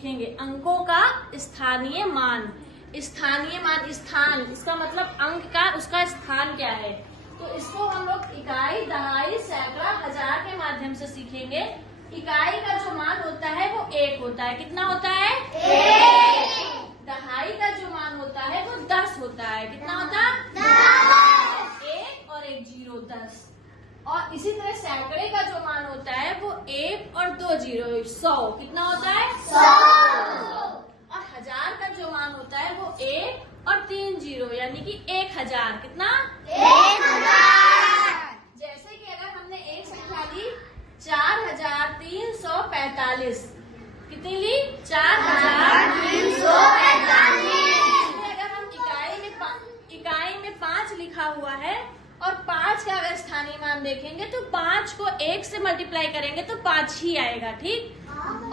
सीखेंगे अंकों का स्थानीय मान। स्थानीय मान, स्थान, इसका मतलब अंक का उसका स्थान क्या है। तो इसको हम लोग इकाई, दहाई, सैकड़ा, हजार के माध्यम से सीखेंगे। इकाई का जो मान होता है वो 1 होता है। कितना होता है? 1। दहाई का जो मान होता है वो 10 होता है। कितना होता है? 10। 1 और 1 0, 10। और इसी तरह सैकड़े का जो मान होता है वो 1 और 2 0, 100। कितना होता है? 100। और हजार का जो मान होता है वो 1 और 3 0, यानी कि 1000। कितना? 1000। जैसे कि अगर हमने एक संख्या ली 4345, कितनी ली? 4345। अगर हम इकाई में 5 लिखा हुआ है और 5 का अगर स्थानीय मान देखेंगे तो 5 को 1 से मल्टीप्लाई करेंगे तो 5 ही आएगा। ठीक।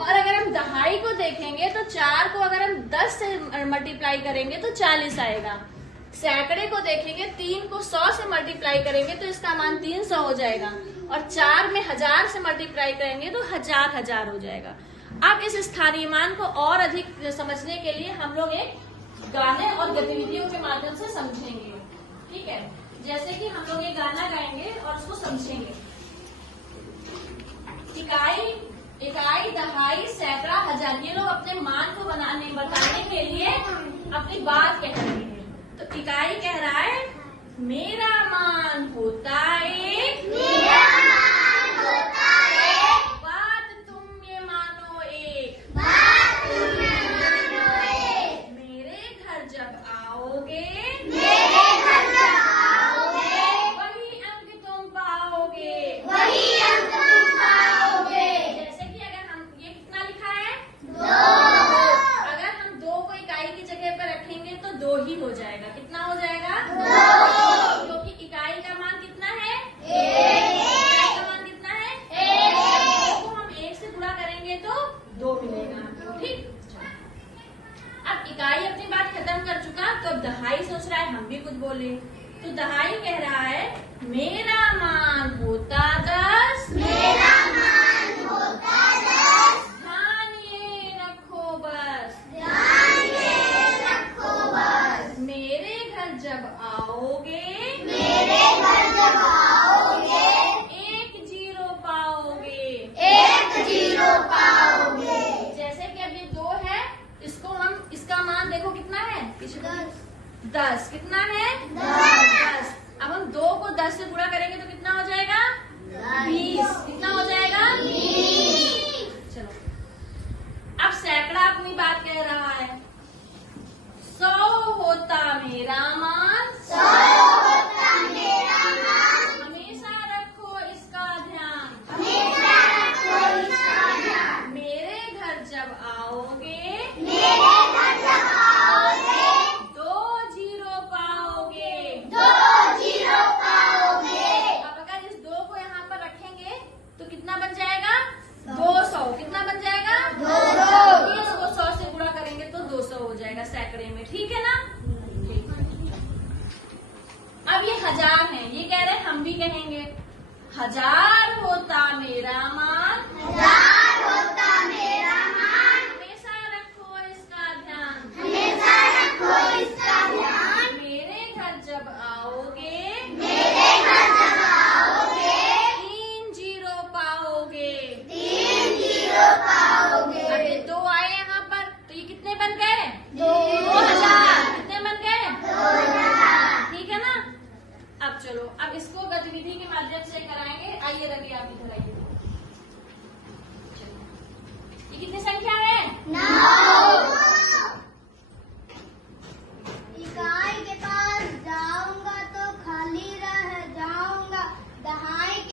और अगर हम दहाई को देखेंगे तो 4 को अगर हम 10 से मल्टीप्लाई करेंगे तो 40 आएगा। सैकड़े को देखेंगे 3 को 100 से मल्टीप्लाई करेंगे तो इसका मान 300 हो जाएगा। और 4 में 1000 से मल्टीप्लाई करेंगे तो 1000 हो जाएगा। अब इस स्थानीय मान को और अधिक समझने के लिए हम लोग एक गाने और गतिविधियों के माध्यम से समझेंगे। ठीक है, जैसे कि हम लोग ये गाना गाएंगे और उसको समझेंगे। इकाई, दहाई, सैकड़ा, हजार, ये लोग अपने मान को बताने के लिए अपनी बात कह रहे हैं। तो इकाई कह रहा है मेरा मान होता एक, मेरा मान होता एक, बात तुम ये मानो एक, बात तुम ये मानो एक, मेरे घर जब आओगे, मेरे घर जब आओगे, वही अंक तुम पाओगे, वही अंक तुम पाओगे। जैसे कि अगर हम ये कितना लिखा है? 2। अगर हम 2 को इकाई की जगह पर रखेंगे तो 2 ही हो जाएगा। कितना हो जाएगा? 2। क्योंकि इकाई का मान कितना है? 1। इकाई का मान कितना है? 1। तो हम 1 से गुणा करेंगे तो 2 मिलेगा। ठीक। अब इकाई अपनी बात खत्म कर चुका तो अब दहाई सोच रहा है हम भी कुछ बोले। तो दहाई कह रहा है मेरा मान होता 10, मेरा मान होता 10, ध्यान ये रखो बस, ध्यान ये रखो बस, मेरे घर जब आओगे, मेरे घर जब आओगे, 1 0 पाओगे, 1 0 पाओगे। जैसे कि अब ये 2 है, इसका मान देखो कितना है? 10। कितना है? 10। अब हम 2 को 10 से गुणा करेंगे तो कितना हो जाएगा? 20। कितना हो जाएगा? 20। चलो, अब सैकड़ा अपनी बात कह रहा है 100 होता मेरा मान, 100 होता मेरा मान, हमेशा रखो इसका ध्यान, हमेशा रखो इसका ध्यान, मेरे घर जब आओगे, मेरे घर जब आओगे, 2 0 पाओगे, 2 0 पाओगे। अब अगर इस 2 को यहाँ पर रखेंगे तो कितना बन जाएगा? 200। कितना बन जाएगा? 200। इसको 100 से गुणा करेंगे तो 200 हो जाएगा सैकड़े में। ठीक है ना? अब ये 1000 है, ये कह रहे हैं हम भी कहेंगे 1000 होता मेरा मान,